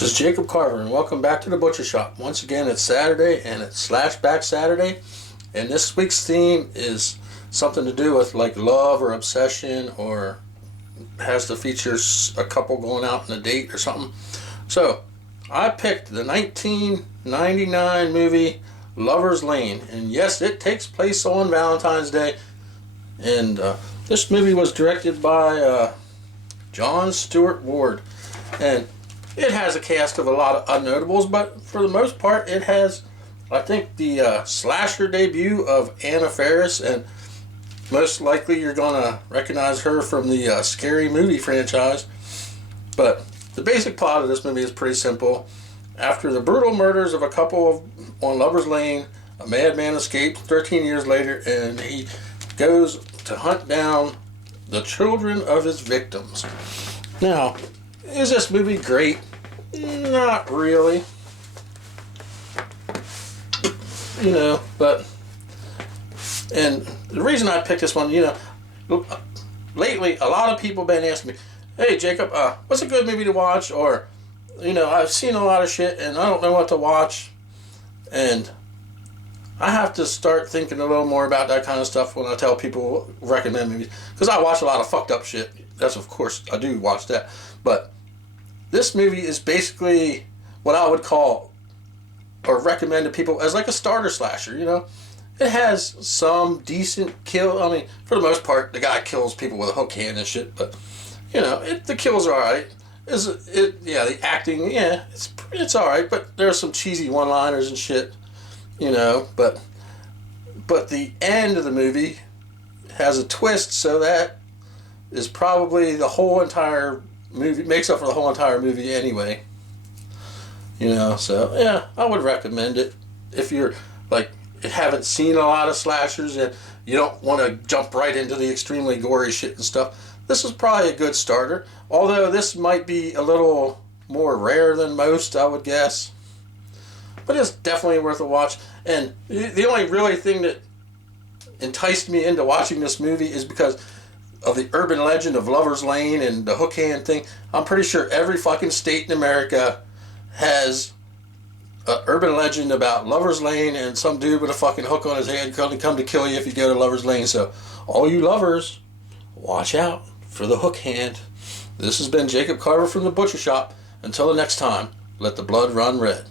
This is Jacob Carver, and welcome back to the Butcher Shop. Once again, it's Saturday, and it's Slashback Saturday. And this week's theme is something to do with like love or obsession, or has to feature a couple going out on a date or something. So, I picked the 1999 movie Lover's Lane. And yes, it takes place on Valentine's Day. And this movie was directed by John Stewart Ward. And it has a cast of a lot of unnotables, but for the most part, it has, I think, the slasher debut of Anna Faris, and most likely you're going to recognize her from the Scary Movie franchise. But the basic plot of this movie is pretty simple. After the brutal murders of a couple on Lover's Lane, a madman escapes 13 years later, and he goes to hunt down the children of his victims. Now, is this movie great? Not really. But... And the reason I picked this one, lately a lot of people have been asking me, hey Jacob, what's a good movie to watch? Or, I've seen a lot of shit and I don't know what to watch. And I have to start thinking a little more about that kind of stuff when I tell people recommend movies. Because I watch a lot of fucked up shit. That's, of course, I do watch that. But this movie is basically what I would call or recommend to people as like a starter slasher, It has some decent kill. I mean, for the most part, the guy kills people with a hook hand and shit, but, the kills are alright. The acting, it's alright, but there's some cheesy one-liners and shit, but the end of the movie has a twist, so that is probably the whole entire movie, makes up for the whole entire movie anyway. So, yeah, I would recommend it. If you're, haven't seen a lot of slashers and you don't want to jump right into the extremely gory shit and stuff, this is probably a good starter. Although this might be a little more rare than most, I would guess. But it's definitely worth a watch. And the only really thing that enticed me into watching this movie is because of the urban legend of Lover's Lane and the hook hand thing. I'm pretty sure every fucking state in America has an urban legend about Lover's Lane and some dude with a fucking hook on his hand come to kill you if you go to Lover's Lane. So, all you lovers, watch out for the hook hand. This has been Jacob Carver from the Butcher Shop. Until the next time, let the blood run red.